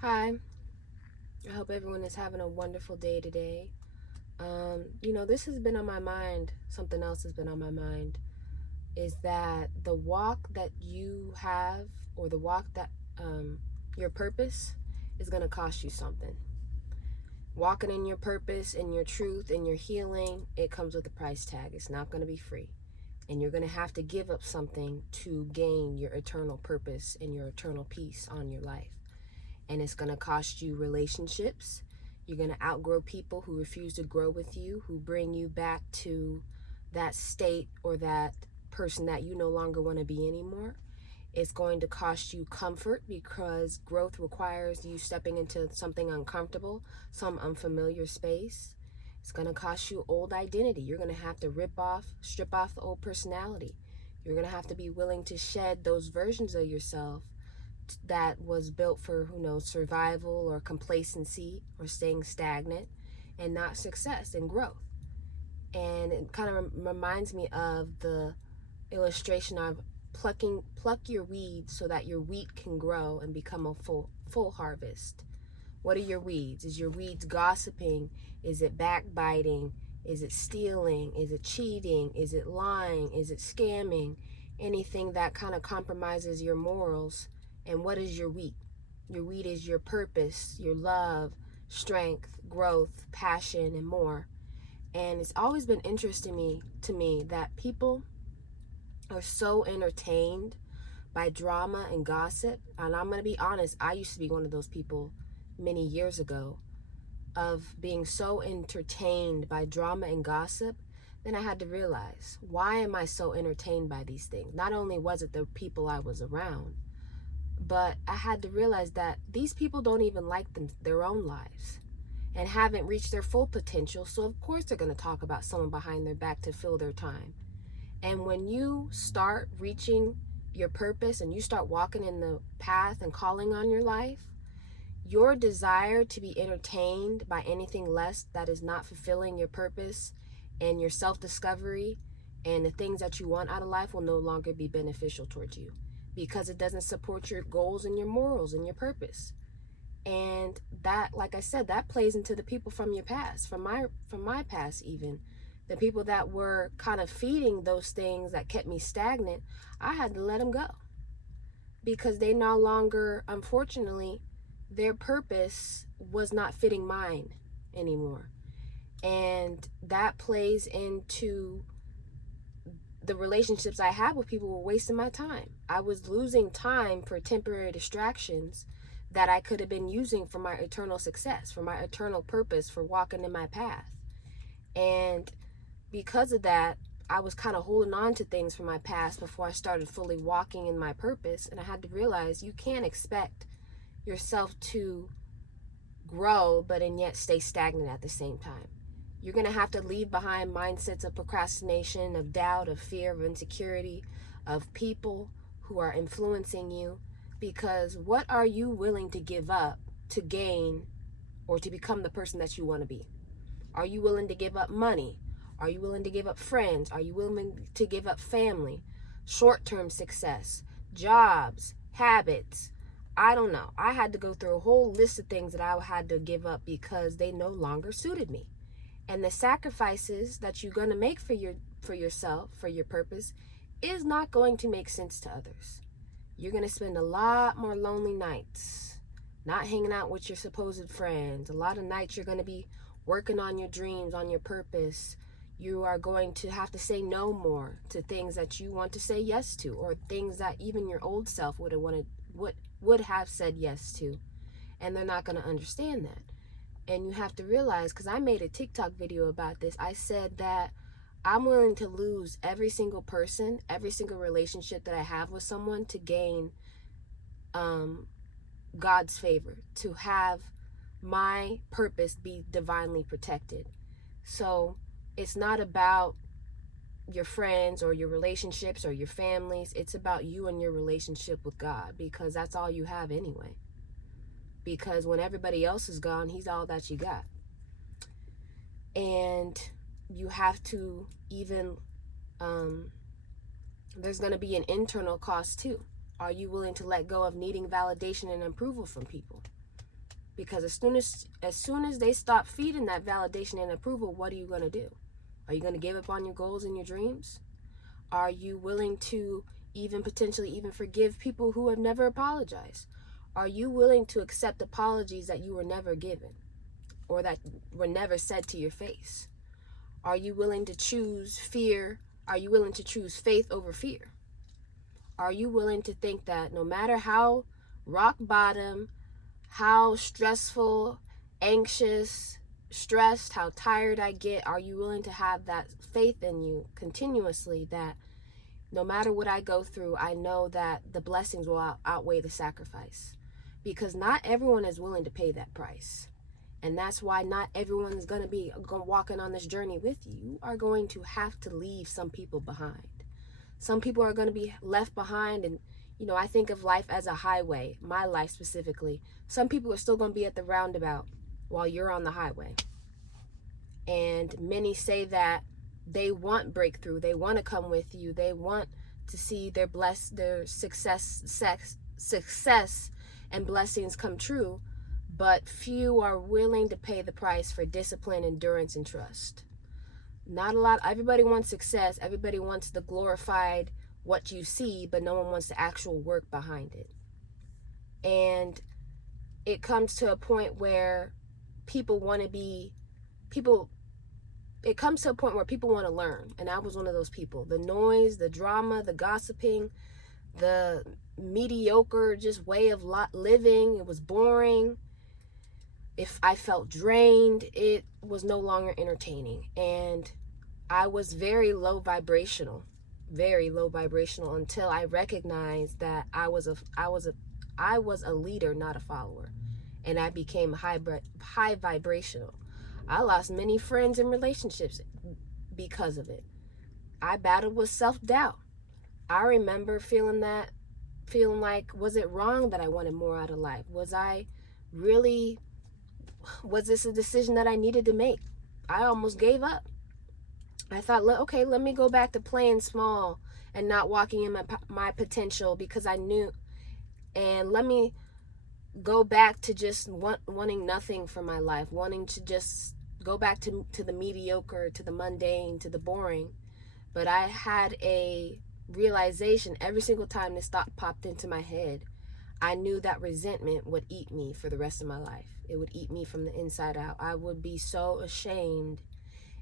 Hi, I hope everyone is having a wonderful day today. This has been on my mind. Something else has been on my mind is that the walk that you have, or the walk that your purpose, is going to cost you something. Walking in your purpose, in your truth, in your healing, it comes with a price tag. It's not going to be free. And you're going to have to give up something to gain your eternal purpose and your eternal peace on your life. And it's going to cost you relationships. You're going to outgrow people who refuse to grow with you, who bring you back to that state or that person that you no longer want to be anymore. It's going to cost you comfort because growth requires you stepping into something uncomfortable, some unfamiliar space. It's going to cost you old identity. You're going to have to strip off the old personality. You're going to have to be willing to shed those versions of yourself that was built for, survival or complacency or staying stagnant, and not success and growth. And it kind of reminds me of the illustration of pluck your weeds so that your wheat can grow and become a full harvest. What are your weeds? Is your weeds gossiping? Is it backbiting? Is it stealing? Is it cheating? Is it lying? Is it scamming? Anything that kind of compromises your morals. And what is your wheat? Your wheat is your purpose, your love, strength, growth, passion, and more. And it's always been interesting to me that people are so entertained by drama and gossip. And I'm going to be honest, I used to be one of those people many years ago, of being so entertained by drama and gossip. Then I had to realize, why am I so entertained by these things? Not only was it the people I was around, but I had to realize that these people don't even like their own lives and haven't reached their full potential. So of course they're going to talk about someone behind their back to fill their time. And when you start reaching your purpose and you start walking in the path and calling on your life, your desire to be entertained by anything less that is not fulfilling your purpose and your self-discovery and the things that you want out of life will no longer be beneficial towards you, because it doesn't support your goals and your morals and your purpose. And that, like I said, that plays into the people from your past, from my past. Even the people that were kind of feeding those things that kept me stagnant, I had to let them go, because they no longer, unfortunately, their purpose was not fitting mine anymore. And that plays into the relationships I had with people were wasting my time. I was losing time for temporary distractions that I could have been using for my eternal success, for my eternal purpose, for walking in my path. And because of that, I was kind of holding on to things from my past before I started fully walking in my purpose. And I had to realize you can't expect yourself to grow but and yet stay stagnant at the same time. You're going to have to leave behind mindsets of procrastination, of doubt, of fear, of insecurity, of people who are influencing you. Because what are you willing to give up to gain or to become the person that you want to be? Are you willing to give up money? Are you willing to give up friends? Are you willing to give up family, short-term success, jobs, habits? I don't know. I had to go through a whole list of things that I had to give up because they no longer suited me. And the sacrifices that you're going to make for yourself, for your purpose, is not going to make sense to others. You're going to spend a lot more lonely nights, not hanging out with your supposed friends. A lot of nights you're going to be working on your dreams, on your purpose. You are going to have to say no more to things that you want to say yes to, or things that even your old self would have said yes to. And they're not going to understand that. And you have to realize, because I made a TikTok video about this, I said that I'm willing to lose every single person, every single relationship that I have with someone to gain God's favor, to have my purpose be divinely protected. So it's not about your friends or your relationships or your families. It's about you and your relationship with God, because that's all you have anyway. Because when everybody else is gone, he's all that you got. And you have to even, there's going to be an internal cost too. Are you willing to let go of needing validation and approval from people? Because as soon as they stop feeding that validation and approval, what are you going to do? Are you going to give up on your goals and your dreams? Are you willing to even potentially even forgive people who have never apologized? Are you willing to accept apologies that you were never given or that were never said to your face? Are you willing to choose fear? Are you willing to choose faith over fear? Are you willing to think that no matter how rock bottom, how stressful, anxious, stressed, how tired I get, are you willing to have that faith in you continuously that no matter what I go through, I know that the blessings will outweigh the sacrifice? Because not everyone is willing to pay that price. And that's why not everyone is going to be walking on this journey with you. You are going to have to leave some people behind. Some people are going to be left behind. And, I think of life as a highway, my life specifically. Some people are still going to be at the roundabout while you're on the highway. And many say that they want breakthrough. They want to come with you. They want to see their success and blessings come true. But few are willing to pay the price for discipline, endurance, and trust. Not a lot. Everybody wants success. Everybody wants the glorified what you see, but no one wants the actual work behind it. And it comes to a point where people want to learn. And I was one of those people. The noise, the drama, the gossiping, the mediocre just way of living, it was boring. If I felt drained, it was no longer entertaining. And I was very low vibrational until I recognized that I was a leader, not a follower. And I became high vibrational. I lost many friends and relationships because of it. I battled with self-doubt. I remember feeling like, was it wrong that I wanted more out of life? Was this a decision that I needed to make? I almost gave up. I thought, okay, let me go back to playing small and not walking in my potential because I knew. And let me go back to just wanting nothing for my life, wanting to just go back to the mediocre, to the mundane, to the boring. But I had a realization every single time this thought popped into my head. I knew that resentment would eat me for the rest of my life. It would eat me from the inside out. I would be so ashamed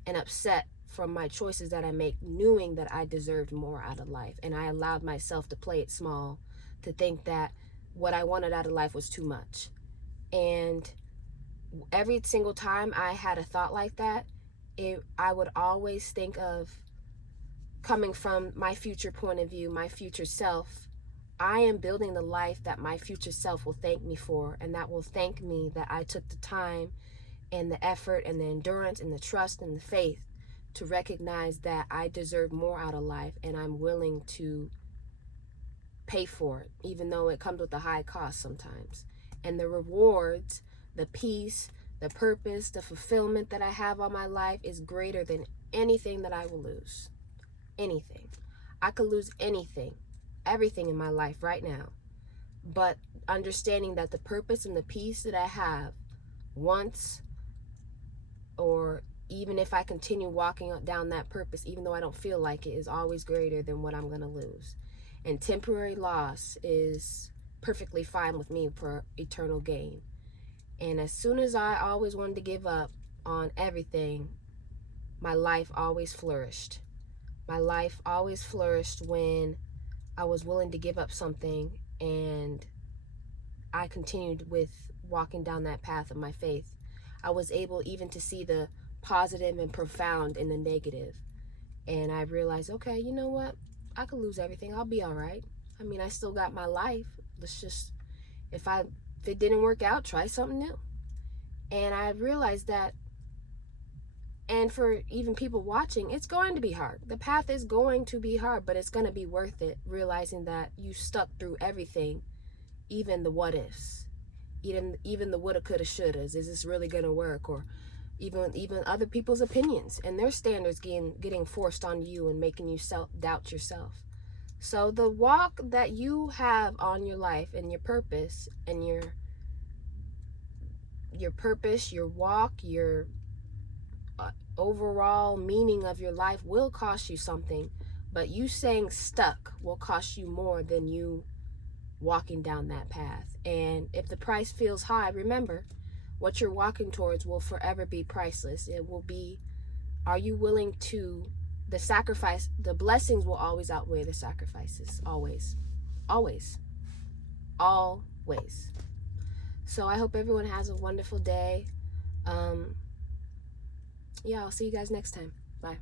and upset from my choices that I make, knowing that I deserved more out of life. And I allowed myself to play it small, to think that what I wanted out of life was too much. And every single time I had a thought like that, I would always think of, coming from my future point of view, my future self, I am building the life that my future self will thank me for, and that will thank me that I took the time and the effort and the endurance and the trust and the faith to recognize that I deserve more out of life, and I'm willing to pay for it, even though it comes with a high cost sometimes. And the rewards, the peace, the purpose, the fulfillment that I have on my life is greater than anything that I will lose. Anything. I could lose anything, everything in my life right now. But understanding that the purpose and the peace that I have once, or even if I continue walking down that purpose, even though I don't feel like it, is always greater than what I'm going to lose. And temporary loss is perfectly fine with me for eternal gain. And as soon as I always wanted to give up on everything, my life always flourished. My life always flourished when I was willing to give up something, and I continued with walking down that path of my faith. I was able even to see the positive and profound in the negative. And I realized, okay, you know what? I could lose everything. I'll be all right. I mean, I still got my life. Let's just, if it didn't work out, try something new. And I realized that, and for even people watching, it's going to be hard. The path is going to be hard, but it's going to be worth it, realizing that you stuck through everything, even the what ifs, even the woulda, coulda, shouldas. Is this really going to work? Or even other people's opinions and their standards getting forced on you and making you doubt yourself. So the walk that you have on your life and your purpose and your purpose, your walk, your overall meaning of your life will cost you something, but you staying stuck will cost you more than you walking down that path. And if the price feels high, remember, what you're walking towards will forever be priceless. It will be, are you willing to, the sacrifice, the blessings will always outweigh the sacrifices. Always. Always. Always. So I hope everyone has a wonderful day. Yeah, I'll see you guys next time. Bye.